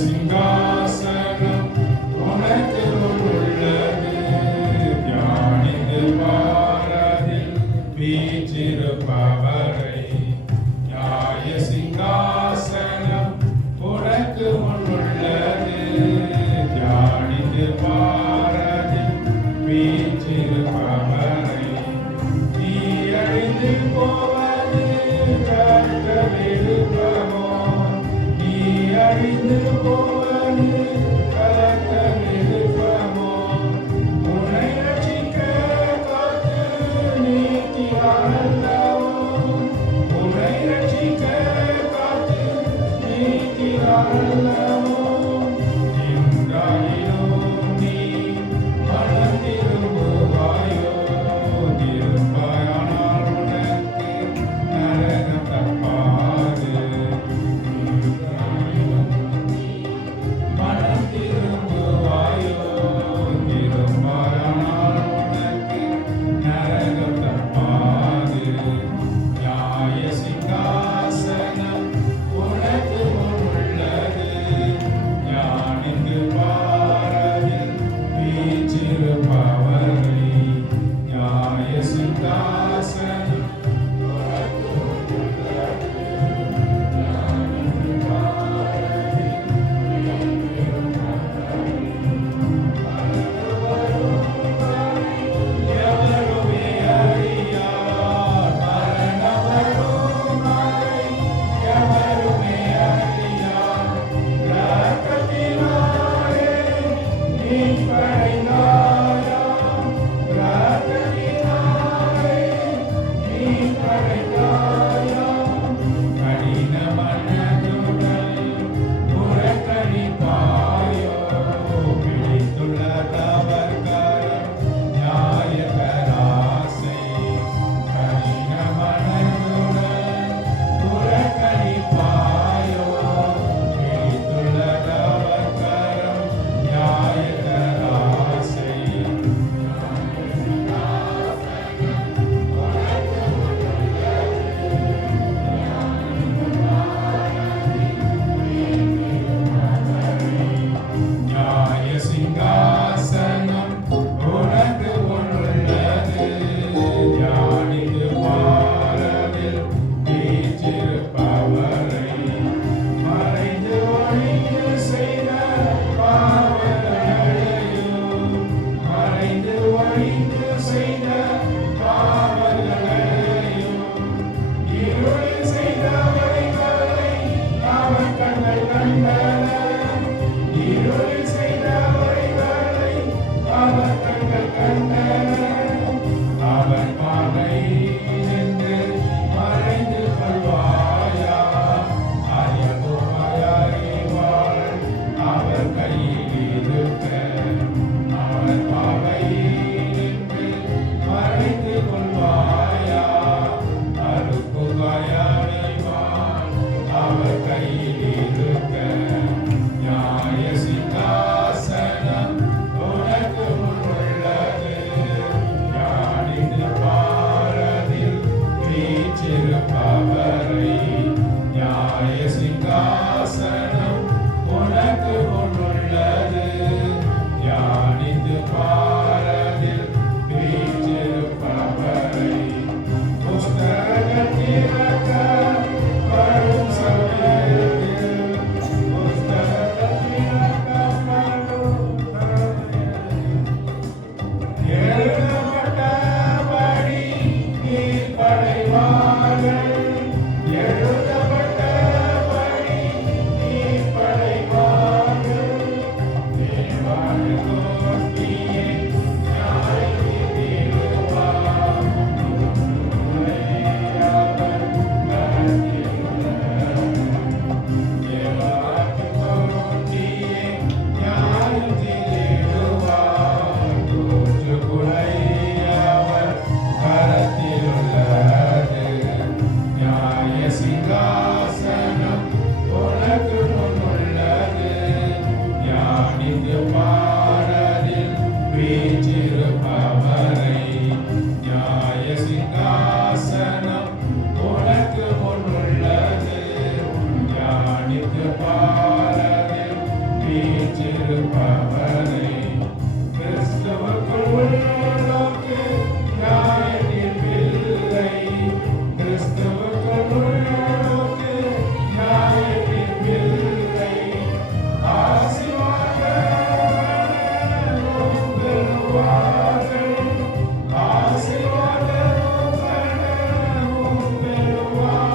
சிங்காசனம் உனக்கு உள்ளது. தியானித்து பாரதில் வீற்றிருப்பவரை. நியாய சிங்காசனம் உனக்கு உள்ளது. தியானித்து பாரதில் வீற்றிருப்பவரை. நீ அழிந்து போவது கற்க விருப்பமோ? நீ அழிந்து போவது கற்க விருப்பமோ? உன்னை ரட்சிக்க காத்து நீக்கிறாரல்லவோ? உன்னை ரட்சிக்க காத்து நீக்கிறாரல்லவோ? இன்றாயினும் நீ மனம் திரும்புவாயோ? திரும்பாயானால் உனக்கு நரகம் தப்பாது. மனம் திரும்புவாயோ? திரும்பாயானால் உனக்கு நரகம் தப்பாது. நியாய சிங்காசனம் உனக்கு உள்ளது. ஞானித்து பாரதில் வீற்றிருப்பவரை. நியாய சிங்காசனம் உனக்கு உள்ளது. ஞானித்து பாரதில் எவருமே அறியார். மரணம் வரும் நாளை எவருமே அறியார். இரக்கத்தினாலே நீ படைத்தாயாம். இரக்கத்தினாலே நீ படைத்தாயாம். கடின மனதுடன் புறக்கணிப்பாயோ? பிடித்துள்ள தவர் கரம் நியாய பேராசை. கடின மனதுடன் புறக்கணிப்பாயோ? பிடித்துள்ள தவர் கரம் நியாய பேராசை. நியாய சிங்காசனம் உனக்கு உள்ளது. தியானித்து பாரதில் வீற்றிருப்பவரை. மறைந்து ஒழிந்து செய்த பாவங்களையும் மறைந்து ஒழிந்து செய்த பாவங்களையும் இருளில் செய்தவைகளை அவன் கண்கள் கண்டன. இருளில் செய்தவைகளை அவன் கண்கள் கண்டன. அவன் பார்வை நின்று மறைந்து கொள்வாயா? அறிவாய் அறிவாள் அவர் கையில் இருக்க. அவன் பார்வை நின்று மறைந்து கொள்வாயா? அருப்புவாய் அறிவாள் அவர் கையில் இருக்க. நியாய சிங்காசனம் உனக்கு உள்ளது. ஞானித்து பாரதில் வீற்றிருப்பவரை. நியாய சிங்காசனம் உனக்கு உள்ளது. ஞானித்து பாரதில் வீற்றிருப்பவரை. புஸ்தகம் திறக்கப்படும் சமயத்தில் புஸ்தகம் திறக்கப்படும் எழுதப்பட்டபடி நீ படைவார்கள். எழுதப்பட்டபடி நீ படைவார்கள். தேவாதி கோஷ்டியே நியாய தீர்ப்பார். அவர் கரத்திலுள்ளது. தேவாதி கோஷ்டியே நியாய தீர்ப்பார். தூற்றுக்குலை அவர் கரத்திலுள்ளது. நியாய சிங்காசனம் உனக்கு உள்ளது. ஞானித்து பாரதில் வீற்றிருப்பவரை. நியாய சிங்காசனம் உனக்கு உள்ளது. ஞானித்து பாரதில் வீற்றிருப்பவரை கிறிஸ்துவுக்குள் உள்ளோர்க்கு நியாய தீர்ப்பில்லை. கிறிஸ்துவுக்குள் உள்ளோர்க்கு நியாய தீர்ப்பில்லை. ஆசீர்வாதமும் பெறுவார்கள். ஆசீர்வாதமும் பெறுவார்கள்.